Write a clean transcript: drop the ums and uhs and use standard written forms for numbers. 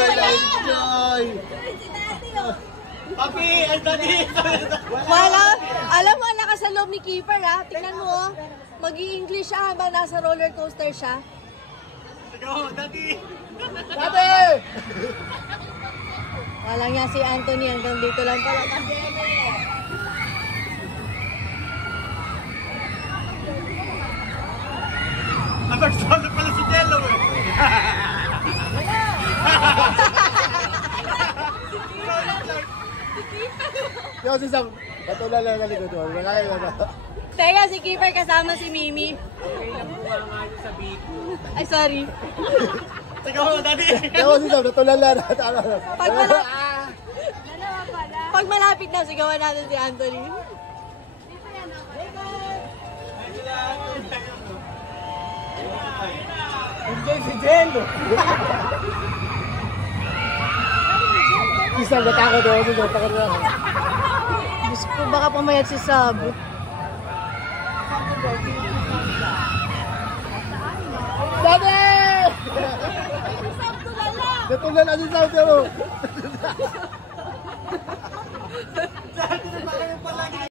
enjoy na enjoy. Papi, ang dali. Wala. Alam mo, lakas sa loob ni Keeper ha. Tingnan mo, mag-i-English siya habang nasa roller coaster siya. Go, dati. Dati! Walang niya si Anthony hanggang dito lang pala. Nag-stop na pala si Jello eh. Yo, si Sam, patulan lang na likod mo. Malaki na ba? Teka, si Keeper kasama si Mimi. Okay lang po nga sa Biko. Ay, sorry. Sige mo, dati. Yo, si Sam, patulan lang na. Pag malapit na, sigawan natin si Anthony. Enjoy si Jello. Si Sam, natakot ako. Si Sam, natakot na. Diyos ko, baka pumayat si Sab. Dati! Natulan na si Sam, pero.